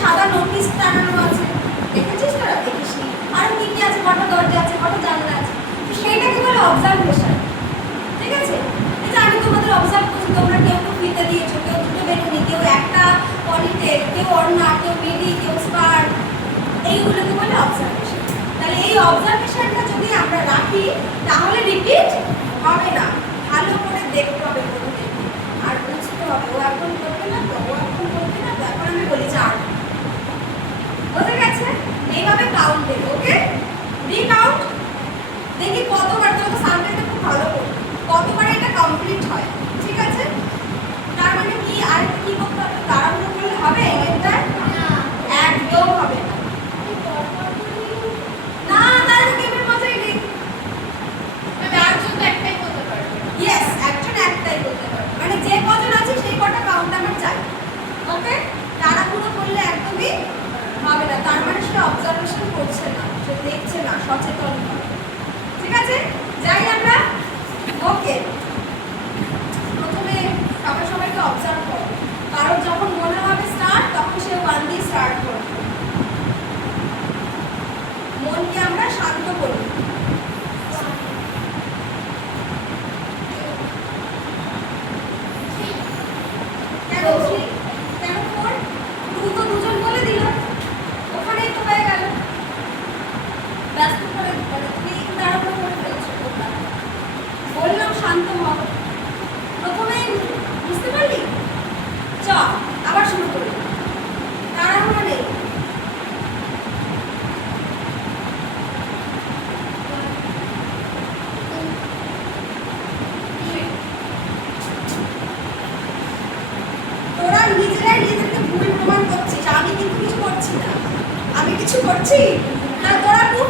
সাদা নোটিশ টানানো আছে, দেখেছিস তোরা? দেখিসনি? আর কি কি আছে, কটা দরজা আছে, কটা জানলা আছে, তো সেইটাকে বলে অবজারভেশন। ঠিক আছে? এই যে আমি তোমাদের অবজার্ভ করছি, তোমরা কেউ কেউ ফিতে দিয়েছো, কেউ দুটো বেলুনি, কেউ একটা পনিটেল, কেউ ওড়না, কেউ মিডি, কেউ স্কার্ট, এইগুলোকে বলে অবজারভেশন। তাহলে এই অবজারভেশনটা যদি আমরা রাখি তাহলে রিপিট হবে না। ভালো করে দেখতে হবে প্রত্যেককে, আর বুঝতে হবে ও এখন করবে না তো, ও এখন করবে না তো, এখন আমি বলি 4। বুঝে গেছে? এইভাবে কাউন্ট দেবে। ওকে, রিকাউন্ট। দেখি কতবার, তো সার্ভেটা খুব ভালো করবে, কতবার এটা কমপ্লিট হয়। ঠিক আছে? তার মানে কি আর কি করতে হবে? তাড়াহুড়ো করলে হবে এটা? একদম হবে না। না, তার গেমের মজাই নেই। একজন তো একটাই করতে পারবে। ইয়েস, একজন একটাই করতে পারবে, মানে যে কজন আছে সেই কটা কাউন্ট আমার চাই। ওকে, তাড়াহুড়ো করলে একদমই হবে না। তার মানে সে অবজারভেশন করছে না, সে দেখছে না, সচেতন হবে। ঠিক আছে, যাই আমরা। ওকে, প্রথমে সবাই সবাইকে অবজার্ভ করো। কারণ যখন মনে হবে স্টার্ট, তখন সে 1 দিয়ে স্টার্ট করবে। মনকে আমরা শান্ত করি। কেন 3? কেন 4? 2 তো দুজন বলে দিল, ওখানেই তো হয়ে গেল। ব্যস্ত করে মানে তুমি তাড়াহুড়ো করে ফেলছো তোমরা। বললাম শান্ত হও, প্রথমেই বুঝতে পারলি? চ, আবার শুরু করি। তাড়াহুড়ো নেই। তোরা নিজেরাই নিজেদেরকে ভুল প্রমাণ করছিস, আমি কিন্তু কিছু করছি না। আমি কিছু করছি না, তোরা খুব